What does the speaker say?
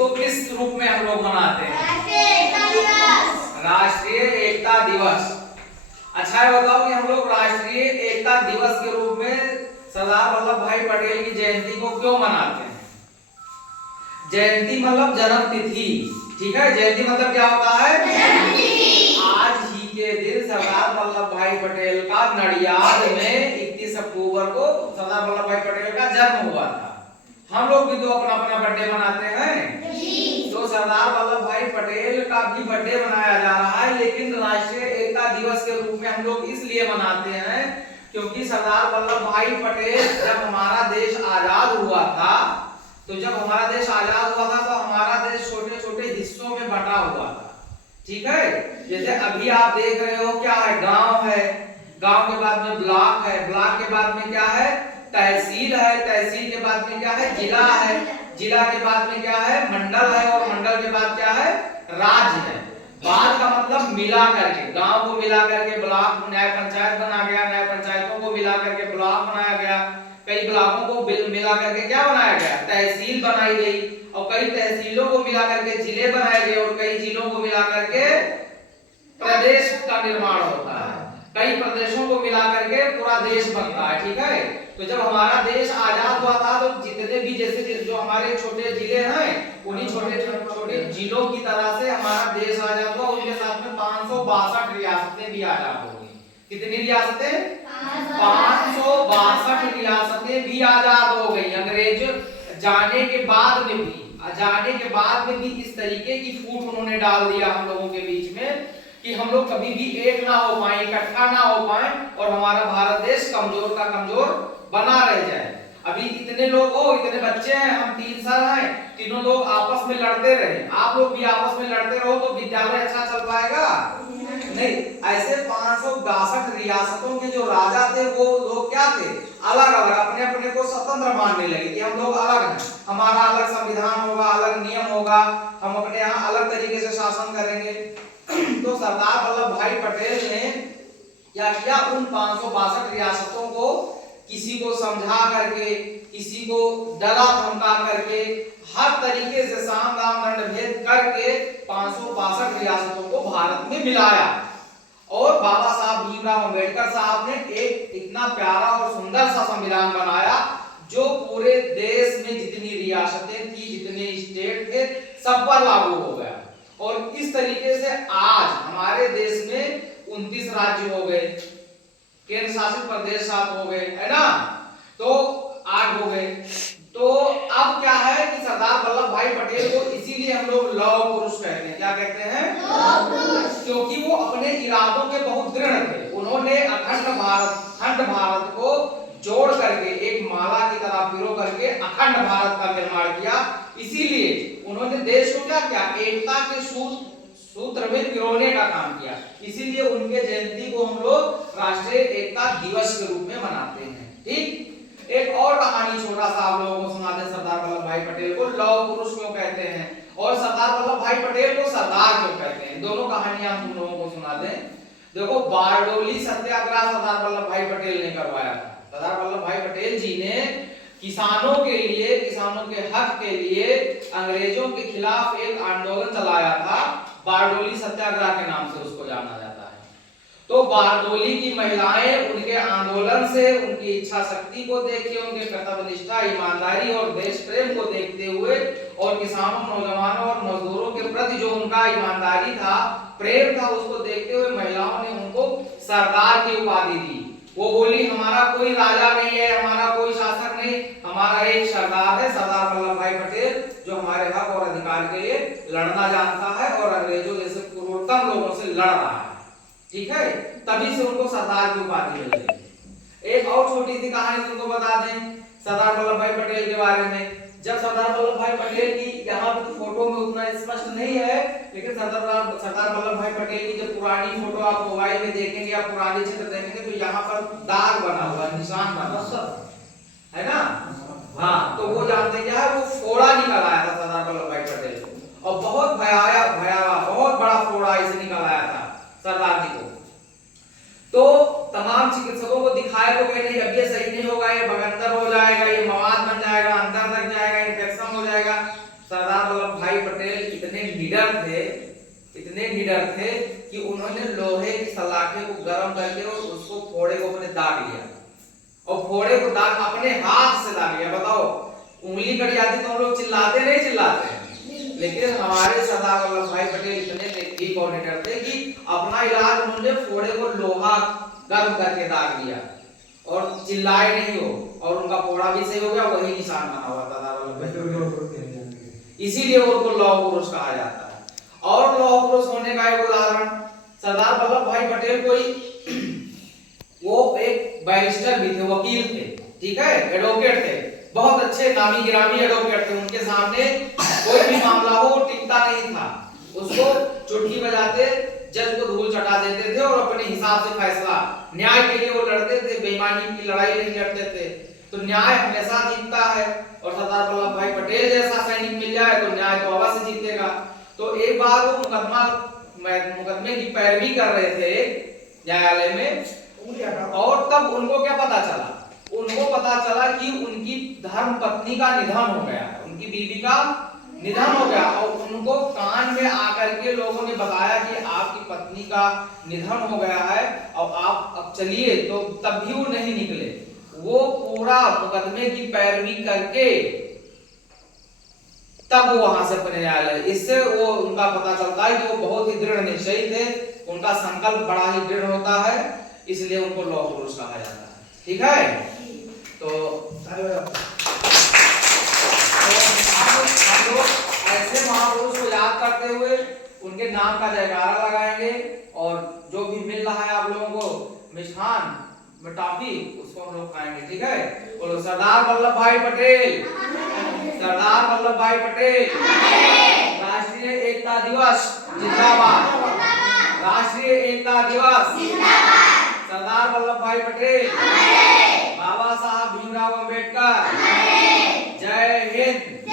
इसको किस रूप में हम लोग मनाते हैं? राष्ट्रीय एकता दिवस। अच्छा है, बताओ कि हम लोग राष्ट्रीय एकता दिवस के रूप में सरदार वल्लभ भाई पटेल की जयंती को क्यों मनाते हैं? जयंती मतलब जन्म तिथि, ठीक है। जयंती मतलब क्या होता है? आज ही के दिन सरदार वल्लभ भाई पटेल का नडियाद में 31 अक्टूबर को सरदार वल्लभ भाई पटेल का जन्म हुआ था। हम लोग भी तो अपना अपना बर्थडे मनाते हैं, तो सरदार वल्लभ भाई पटेल का भी बर्थडे मनाया जा रहा है, लेकिन राष्ट्रीय एकता दिवस के रूप में हम लोग इसलिए मनाते हैं क्योंकि सरदार वल्लभ भाई पटेल जब हमारा देश आजाद हुआ था, तो जब हमारा देश आजाद हुआ था तो हमारा देश छोटे छोटे हिस्सों में बटा हुआ था, ठीक है। जैसे अभी आप देख रहे हो क्या है, गांव है, गांव के बाद में ब्लॉक है, ब्लॉक के बाद में क्या है, तहसील है, तहसील के बाद में क्या है, जिला है, जिला के बाद में क्या है, मंडल है, और मंडल के बाद क्या है, राज्य है। बाद का मतलब मिला करके, गांव को मिला करके ब्लॉक, न्याय पंचायत बना गया, न्याय पंचायतों को मिला करके ब्लॉक बनाया गया, कई ब्लॉकों को मिला करके क्या बनाया गया, तहसील बनाई गई, और कई तहसीलों को मिला करके जिले बनाए गए, और कई जिलों को मिला करके प्रदेश का निर्माण होता है, कई प्रदेशों को मिला करके पूरा देश बनता है, ठीक है। तो जब हमारा देश आजाद हुआ था तो जितने भी जैसे जो हमारे छोटे जिले हैं, उन्हीं छोटे छोटे जिलों की तरह से हमारा देश आजाद हुआ, उनके साथ में 562 रियासतें भी आजाद हो गई। कितनी रियासतें? 562 रियासतें भी आजाद हो गई। अंग्रेज जाने के बाद में भी इस तरीके की फूट उन्होंने डाल दिया हम लोगों के बीच में कि हम लोग कभी भी एक ना हो पाए, इकट्ठा ना हो पाए, और हमारा भारत देश कमजोर का कमजोर बना रह जाए। अभी इतने लोग हो, इतने बच्चे हैं, हम 3 साल हैं, तीनों लोग आपस में लड़ते रहे, आप लोग भी आपस में लड़ते रहो तो विद्यालय अच्छा चल पाएगा? नहीं। ऐसे 562 रियासतों के जो राजा थे वो लोग क्या थे, अलग अलग, अपने अपने को स्वतंत्र मानने लगे कि हम लोग अलग हैं, हमारा अलग संविधान होगा, अलग नियम होगा, हम अपने यहाँ अलग तरीके से शासन करेंगे। तो सरदार वल्लभ भाई पटेल ने क्या किया, उन 562 रियासतों को किसी को समझा करके, किसी को डरा धमका करके, हर तरीके से साम दाम दंड भेद करके 562 रियासतों को भारत में मिलाया। और बाबा साहब भीमराव अंबेडकर साहब ने एक इतना प्यारा और सुंदर सा संविधान बनाया जो पूरे देश में जितनी रियासतें थी, जितने स्टेट थे, सब पर लागू हो गया। और इस तरीके से आज हमारे देश में 29 राज्य हो गए, केंद्र शासित प्रदेश 7 हो गए, है ना, तो 8 हो गए। तो अब क्या है कि सरदार वल्लभ भाई पटेल को इसीलिए हम लोग लौह पुरुष कहते हैं। क्या कहते हैं? क्योंकि वो अपने इरादों के बहुत दृढ़ थे। उन्होंने अखंड भारत को जोड़ करके एक माला की तरह पिरो करके अखंड भारत का निर्माण किया। इसीलिए उन्होंने देश को क्या किया, एकता के सूत्र में पिरोने का काम किया। इसीलिए उनके जयंती को हम लोग राष्ट्रीय एकता दिवस के रूप में मनाते हैं, ठीक। एक और कहानी छोटा सा आप लोगों को सुनाते हैं। सरदार वल्लभ भाई पटेल को लौह पुरुष क्यों कहते हैं और सरदार वल्लभ भाई पटेल को सरदार क्यों कहते हैं, दोनों कहानियां हम तुम लोगों को सुनाते हैं। देखो, बारडोली सत्याग्रह सरदार वल्लभ भाई पटेल ने करवाया था। सरदार वल्लभ भाई पटेल जी ने किसानों के लिए, किसानों के हक के लिए अंग्रेजों के खिलाफ एक आंदोलन चलाया था। बारडोली सत्याग्रह के नाम से उसको जाना जाता है। तो बारडोली की महिलाएं उनके आंदोलन से, उनकी इच्छा शक्ति को देख के, उनके कर्तव्य निष्ठा, ईमानदारी और देश प्रेम को देखते हुए, और किसानों, नौजवानों और मजदूरों के प्रति जो उनका ईमानदारी था, प्रेम था, उसको देखते हुए महिलाओं ने उनको सरदार की उपाधि दी। वो बोली, हमारा कोई राजा नहीं है, हमारा कोई शासक नहीं, हमारा एक सरदार है, सरदार वल्लभ भाई पटेल, जो हमारे हक और अधिकार के लिए लड़ना जानता है और अंग्रेजों जैसे क्रूरतम लोगों से लड़ रहा है, ठीक है। तभी से उनको सरदार की उपाधि मिल गई। एक और छोटी सी कहानी तुमको बता दें सरदार वल्लभ भाई पटेल के बारे में। जब सरदार वल्लभ भाई पटेल की, यहाँ पे तो फोटो में उतना स्पष्ट नहीं है, लेकिन सरदार वल्लभ भाई पटेल की जब पुरानी फोटो आप मोबाइल में देखेंगे या पुरानी चित्र देखेंगे तो यहाँ पर दाग बना हुआ, निशान बना हुआ है ना। हाँ, तो वो जानते क्या है, वो फोड़ा निकल आया था सरदार वल्लभ भाई पटेल को, और बहुत भयावह बहुत बड़ा फोड़ा इसे निकल आया था सरदार जी को। तो तमाम चिकित्सकों को दिखाया तो कहीं नहीं, अब ये सही नहीं होगा, ये भगंदर हो जाएगा, ये मवाद बन जाएगा, अंदर लग जाएगा, इन्फेक्शन हो जाएगा। सरदार वल्लभ भाई निडर थे, इतने निडर थे कि उन्होंने लोहे की सलाखे को गर्म करके और उसको फोड़े को अपने दाग लिया, और फोड़े को दाग अपने हाथ से दाग लिया। बताओ, उंगली कट जाती तो हम लोग चिल्लाते नहीं चिल्लाते, लेकिन हमारे सरदार वल्लभ भाई पटेल इतने ठीक और निडर थे कि अपना इलाज उन्होंने फोड़े को लोहा गर्म करके दाग लिया और चिल्लाए नहीं हो, और उनका फोड़ा भी सही हो गया, वही निशान बना हुआ सरदार वल्लभ भाई, इसीलिए उनको लौह पुरुष कहा जाता है। और लौह पुरुष होने का एक उदाहरण, सरदार वल्लभ भाई पटेल कोई वो एक बैरिस्टर भी थे, वकील थे, ठीक है, एडवोकेट थे, बहुत अच्छे नामी गिरामी एडवोकेट थे। उनके सामने कोई भी मामला हो टिकता नहीं था, उसको चुटकी बजाते जज को धूल चटा देते थे और अपने हिसाब से फैसला, न्याय के लिए वो लड़ते थे, बेईमानी की लड़ाई नहीं लड़ते थे, तो न्याय हमेशा जीतता है। और सरदार वल्लभ भाई पटेल जैसा सैनिक मिल जाए तो न्याय तो अवश्य जीतेगा। तो एक बार वो मुकदमे की पैरवी कर रहे थे न्यायालय में, और तब उनको क्या पता चला, उनको पता चला कि उनकी धर्म पत्नी का निधन हो गया, उनकी बीवी का निधन हो गया, और उनको कान में आकर के लोगों ने बताया कि आपकी पत्नी का निधन हो गया है और आप अब चलिए, तो तब भी वो नहीं निकले। वो पूरा मुकदमे की पैरवी करके तब वो वहां से अपने न्यायालय, इससे वो उनका पता चलता है कि वो बहुत ही दृढ़ निश्चयी थे, उनका संकल्प बड़ा ही दृढ़ होता है, इसलिए उनको लौह पुरुष कहा जाता है। ठीक है, तो हम लोग ऐसे महापुरुष को याद करते हुए उनके नाम का जयकारा लगाएंगे, और जो भी मिल रहा है आप लोगों को मिष्ठान में टॉफी, उसको हम लोग खाएंगे। ठीक है, बोलो सरदार वल्लभ भाई पटेल, सरदार वल्लभ भाई पटेल, राष्ट्रीय एकता दिवस जिंदाबाद, राष्ट्रीय एकता दिवस जिंदाबाद, सरदार वल्लभ भाई पटेल, बाबा साहब भीमराव अंबेडकर, जय हिंद।